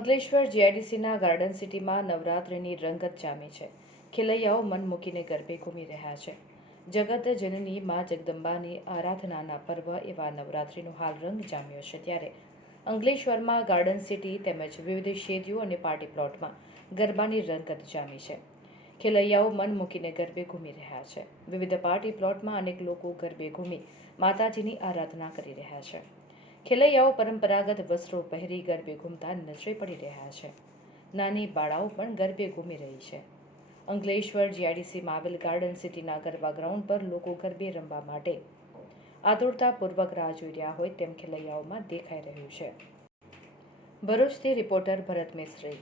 Ankleshwar જીઆઈડીસીના garden સિટીમાં નવરાત્રિની રંગત જામી છે. ખેલૈયાઓ મન મૂકીને ગરબે ઘૂમી રહ્યા છે. જગત જનની મા જગદંબાની આરાધનાના પર્વ એવા નવરાત્રિનો હાલ રંગ જામ્યો છે. ત્યારે અંકલેશ્વરમાં ગાર્ડન સિટી તેમજ વિવિધ શેરીઓ અને પાર્ટી પ્લોટમાં ગરબાની રંગત જામી છે. ખેલૈયાઓ મન મૂકીને ગરબે ઘૂમી રહ્યા છે. વિવિધ પાર્ટી પ્લોટમાં અનેક લોકો ગરબે ઘૂમી માતાજીની આરાધના કરી રહ્યા છે. ખેલૈયાઓ પરંપરાગત વસ્ત્રો પહેરી ગરબે ઘૂમતા નજરે પડી રહ્યા છે. નાની બાળાઓ પણ ગરબે ઘૂમી રહી છે. અંકલેશ્વર જીઆઈડીસીમાં આવેલ ગાર્ડન સિટીના ગરબા ગ્રાઉન્ડ પર લોકો ગરબે રમવા માટે આતુરતાપૂર્વક રાહ જોઈ રહ્યા હોય તેમ ખેલૈયાઓમાં દેખાઈ રહ્યું છે. ભરૂચથી રિપોર્ટર ભરત મિસ્ત્રી.